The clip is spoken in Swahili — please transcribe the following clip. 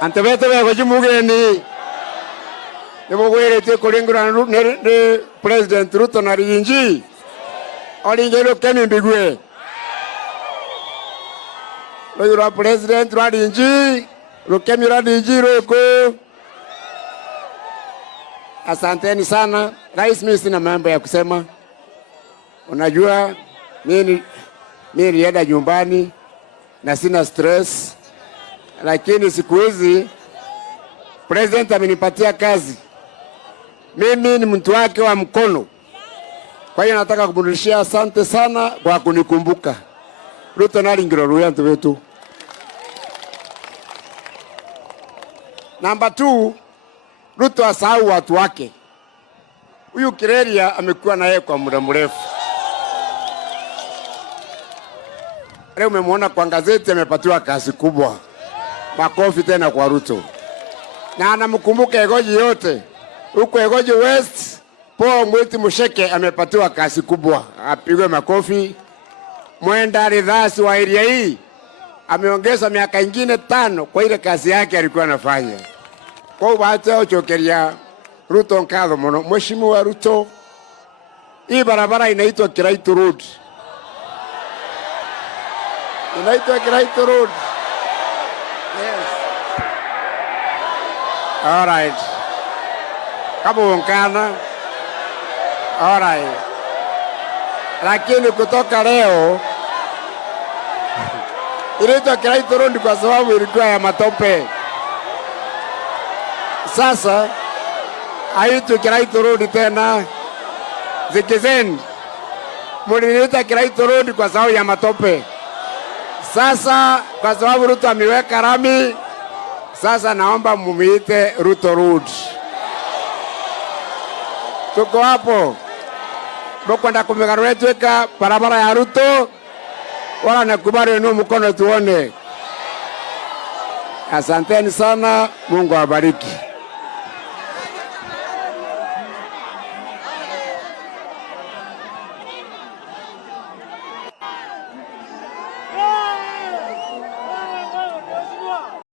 Antebete bego jimugeni. Nebo gwirete kulingura ne President Ruto na rinji. Olingelo kemi mbigwe. Loyura President rinji, rukemi rinji roko. Asanteni sana. Rais, mimi sina mambo ya kusema. Unajua mimi nilienda nyumbani na sina stress, lakini siku hizi President amenipatia kazi. Mimi ni mtu wake wa mkono. Kwa hiyo nataka kumrudishia asante sana kwa kunikumbuka. Ruto nalingiro ruyantu wetu. Number 2, Ruto asahau watu wake. Huyu Kireria amekuwa na yeye kwa muda mrefu. Leo umemwona kwa gazeti amepatiwa kazi kubwa. Makofi tena kwa Ruto. Na anamkumbuka Egoji yote. Huko Egoji West, Paul Mwiti Musheke amepatiwa kazi kubwa. Apigwe makofi. Mwenda Ridhasi wa area hii ameongeza miaka ingine 5 kwa ile kazi yake alikuwa anafanya. Kwa hiyo hata uchokeria Ruto nkadho mono. Mheshimiwa Ruto, hii barabara inaitwa Kiraitu Road. Inaitwa Kiraitu Road. Yes. All right. Kama unkana. All right. Lakini kutoka leo inaitwa Kiraitu Road kwa sababu ilikuwa ya matope. Sasa haitwi Kiraitu Road tena. Zikizeni muliniita Kiraitu Road kwa sababu ya matope. Sasa kwa sababu Ruto ameweka rami, sasa naomba mumiite Ruto Road. Tuko hapo. Bokwenda kumegarwetweka barabara ya Ruto. Wala nakubali ni mkono tuone. Asanteni sana, Mungu awabariki.